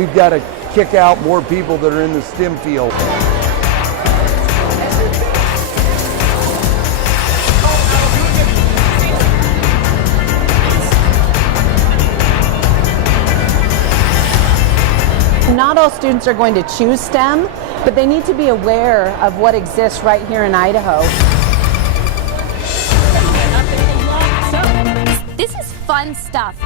we've got to kick out more people that are in the STEM field. Not all students are going to choose STEM, but they need to be aware of what exists right here in Idaho. This is fun stuff.